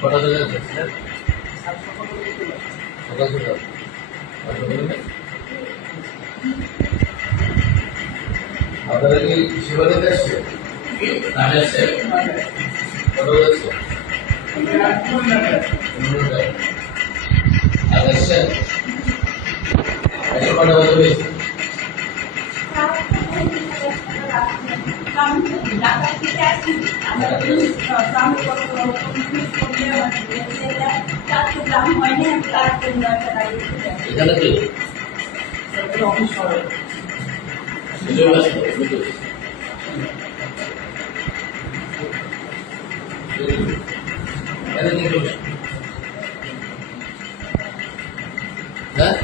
কটা জায়গায় আপনারা কি শিবানীতে আসছে নামে আসছে কত যাচ্ছে আর আসছেন এখন কটা বাজবে এখানে কি হ্যাঁ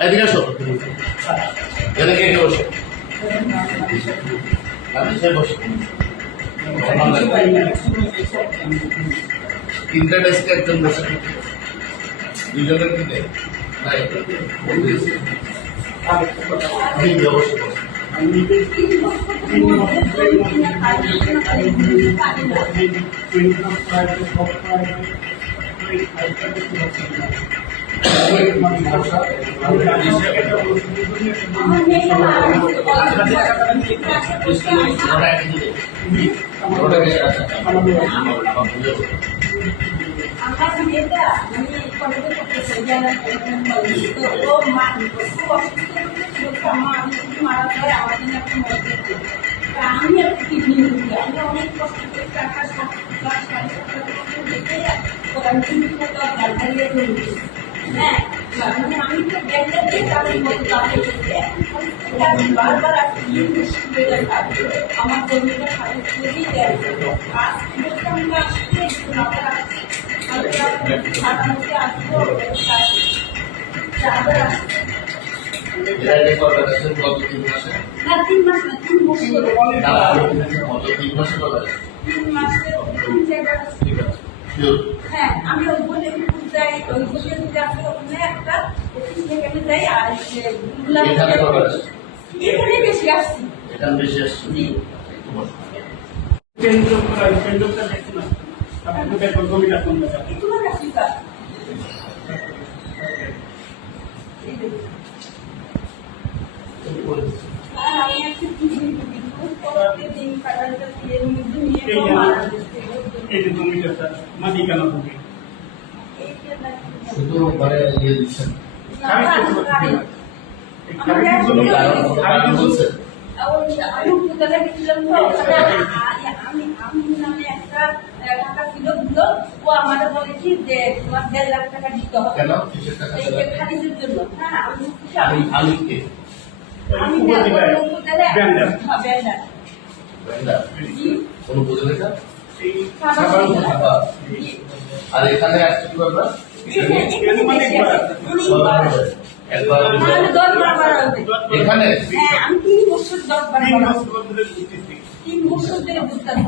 এদিকে আসো এখানে কে কে বসে বসে তিনটা ডেস্কে একজন বসে দুজনের দিকে আমি অনেক কষ্ট করে টাকা হ্যাঁ আমি তো বারবার আমার জমিটা আসবো না 3 মাস না 3 বছর 3 মাসে কবে 3 মাসে হ্যাঁ আমি ওই বলে যাই ওই বলে যাচ্ছি ওখানে একটা অফিস থেকে আমি যাই আর এখানে বেশি আসছি এখানে বেশি আসছি তোমার কাছে আমি একটা শুধু ঘরে দিয়ে দিচ্ছেন ও আমাদের বলেছি যে তোমার 1.5 লাখ টাকা দিতে হবে খারিজের জন্য। হ্যাঁ আমি আর এখানে আসছি আমরা এখানে আমি 3 বছর 10 বার 3 বছর ধরে বুঝতাম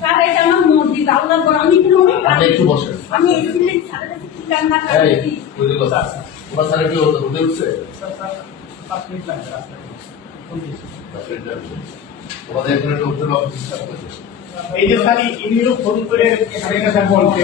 স্যার এটা আমার মসজিদ আল্লাহ আমি কিন্তু একটু বসে আমি এসেছিলাম স্যারের কাছে কি কান্না করেছি তোমার স্যারের কি হতো উঠে উঠছে তোমাদের এখানে উঠতে এই যে স্যার ইনিও ফোন করে বলতে